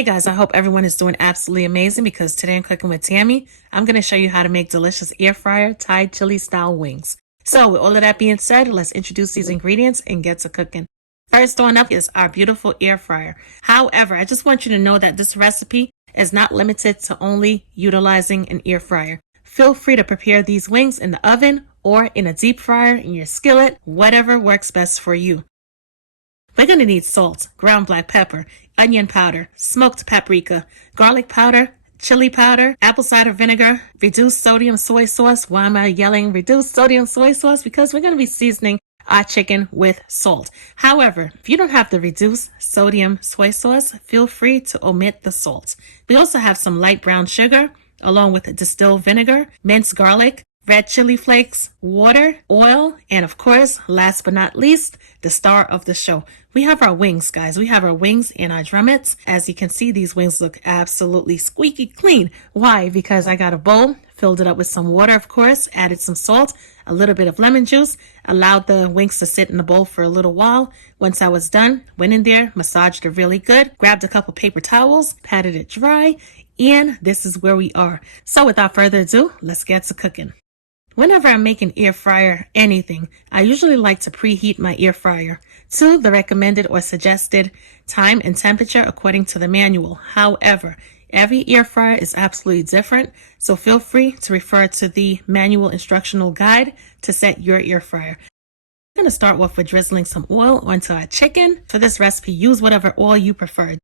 Hey guys, I hope everyone is doing absolutely amazing because today I'm cooking with Tammy. I'm going to show you how to make delicious air fryer Thai chili style wings. So with all of that being said, let's introduce these ingredients and get to cooking. First on up is our beautiful air fryer. However, I just want you to know that this recipe is not limited to only utilizing an air fryer. Feel free to prepare these wings in the oven or in a deep fryer in your skillet, whatever works best for you. We're going to need salt, ground black pepper, onion powder, smoked paprika, garlic powder, chili powder, apple cider vinegar, reduced sodium soy sauce. Why am I yelling reduced sodium soy sauce? Because we're going to be seasoning our chicken with salt. However, if you don't have the reduced sodium soy sauce, feel free to omit the salt. We also have some light brown sugar, along with distilled vinegar, minced garlic, red chili flakes, water, oil, and of course, last but not least, the star of the show. We have our wings, guys. We have our wings and our drumettes. As you can see, these wings look absolutely squeaky clean. Why? Because I got a bowl, filled it up with some water, of course, added some salt, a little bit of lemon juice, allowed the wings to sit in the bowl for a little while. Once I was done, went in there, massaged it really good, grabbed a couple paper towels, patted it dry, and this is where we are. So without further ado, let's get to cooking. Whenever I make an air fryer anything, I usually like to preheat my air fryer to the recommended or suggested time and temperature according to the manual. However, every air fryer is absolutely different, so feel free to refer to the manual instructional guide to set your air fryer. I'm going to start off with drizzling some oil onto our chicken. For this recipe, use whatever oil you prefer.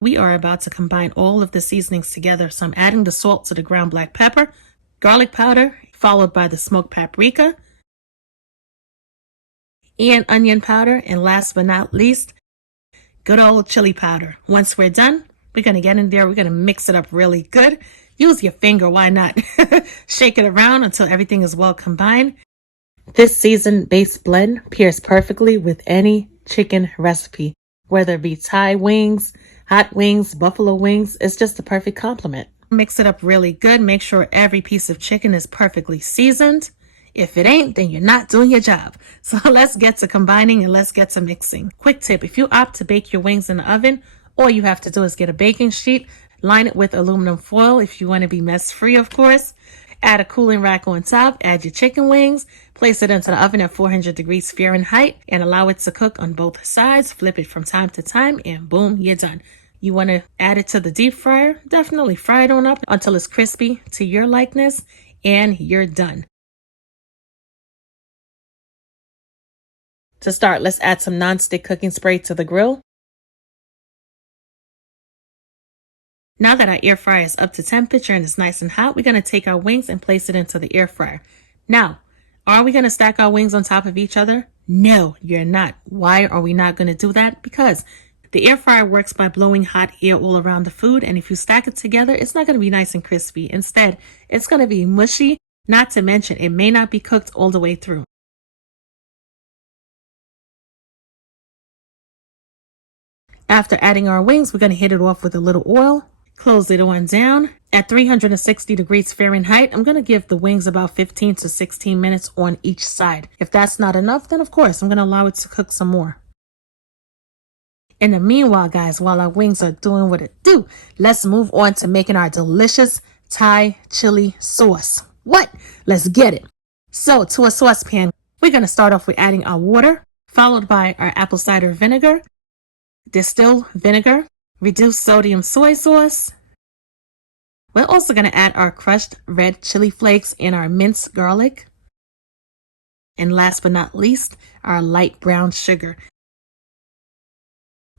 We are about to combine all of the seasonings together, so I'm adding the salt to the ground black pepper, garlic powder, followed by the smoked paprika and onion powder, and last but not least, good old chili powder. Once we're done, we're going to get in there, we're going to mix it up really good. Use your finger, why not? Shake it around until everything is well combined. This seasoned-based blend pairs perfectly with any chicken recipe, whether it be Thai wings, hot wings, buffalo wings. It's just the perfect complement. Mix it up really good. Make sure every piece of chicken is perfectly seasoned. If it ain't, then you're not doing your job. So let's get to combining and let's get to mixing. Quick tip, if you opt to bake your wings in the oven, all you have to do is get a baking sheet, line it with aluminum foil if you want to be mess free, of course. Add a cooling rack on top, add your chicken wings, place it into the oven at 400 degrees Fahrenheit and allow it to cook on both sides. Flip it from time to time and boom, you're done. You want to add it to the deep fryer, definitely fry it on up until it's crispy to your likeness and you're done. To start, let's add some non-stick cooking spray to the grill. Now that our air fryer is up to temperature and it's nice and hot, we're going to take our wings and place it into the air fryer. Now, are we going to stack our wings on top of each other? No, you're not. Why are we not going to do that? Because the air fryer works by blowing hot air all around the food, and if you stack it together, it's not going to be nice and crispy. Instead, it's going to be mushy, not to mention it may not be cooked all the way through. After adding our wings, we're going to hit it off with a little oil. Close it on down. At 360 degrees Fahrenheit, I'm going to give the wings about 15 to 16 minutes on each side. If that's not enough, then of course, I'm going to allow it to cook some more. In the meanwhile, guys, while our wings are doing what it do, let's move on to making our delicious Thai chili sauce. What? Let's get it. So to a saucepan, we're going to start off with adding our water, followed by our apple cider vinegar, distilled vinegar, reduced sodium soy sauce. We're also going to add our crushed red chili flakes and our minced garlic. And last but not least, our light brown sugar.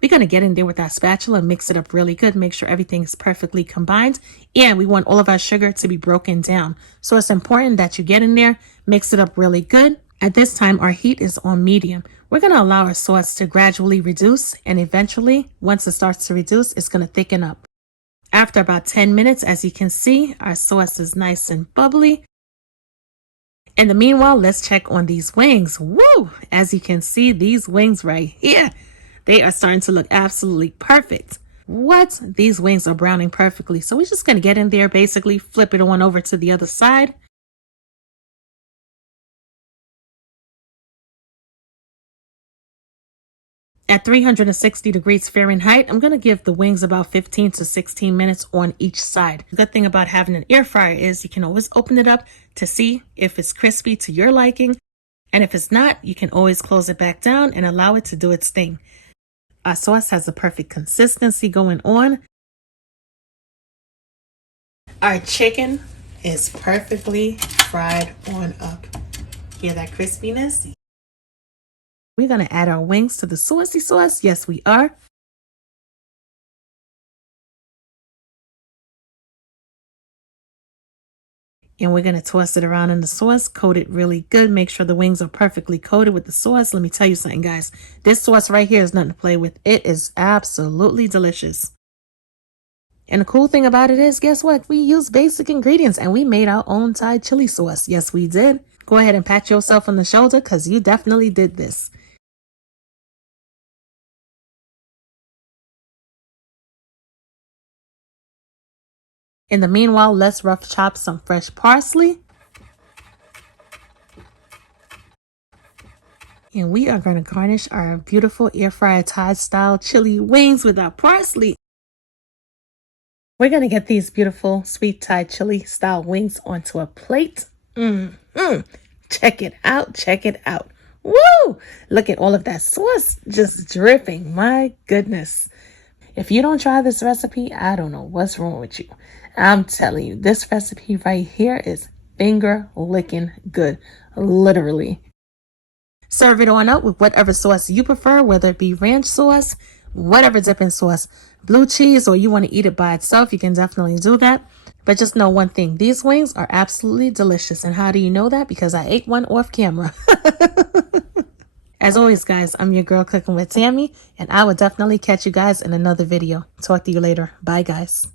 We're going to get in there with our spatula and mix it up really good. Make sure everything is perfectly combined. And we want all of our sugar to be broken down. So it's important that you get in there, mix it up really good. At this time, our heat is on medium. We're going to allow our sauce to gradually reduce. And eventually, once it starts to reduce, it's going to thicken up. After about 10 minutes, as you can see, our sauce is nice and bubbly. In the meanwhile, let's check on these wings. Woo! As you can see, these wings right here, they are starting to look absolutely perfect. What? These wings are browning perfectly. So we're just going to get in there, basically flip it on over to the other side. At 360 degrees Fahrenheit, I'm going to give the wings about 15 to 16 minutes on each side. The good thing about having an air fryer is you can always open it up to see if it's crispy to your liking. And if it's not, you can always close it back down and allow it to do its thing. Our sauce has the perfect consistency going on. Our chicken is perfectly fried on up. Hear that crispiness? We're going to add our wings to the saucy sauce. Yes, we are. And we're going to toss it around in the sauce, coat it really good. Make sure the wings are perfectly coated with the sauce. Let me tell you something, guys. This sauce right here is nothing to play with. It is absolutely delicious. And the cool thing about it is, guess what? We use basic ingredients and we made our own Thai chili sauce. Yes, we did. Go ahead and pat yourself on the shoulder because you definitely did this. In the meanwhile, let's rough chop some fresh parsley. And we are going to garnish our beautiful air fryer Thai style chili wings with our parsley. We're going to get these beautiful sweet Thai chili style wings onto a plate. Check it out. Check it out. Woo! Look at all of that sauce just dripping. My goodness. If you don't try this recipe, I don't know what's wrong with you. I'm telling you, this recipe right here is finger licking good. Literally. Serve it on up with whatever sauce you prefer, whether it be ranch sauce, whatever dipping sauce, blue cheese, or you want to eat it by itself, you can definitely do that. But just know one thing, these wings are absolutely delicious. And how do you know that? Because I ate one off camera. As always, guys, I'm your girl cooking with Tammy, and I will definitely catch you guys in another video. Talk to you later. Bye, guys.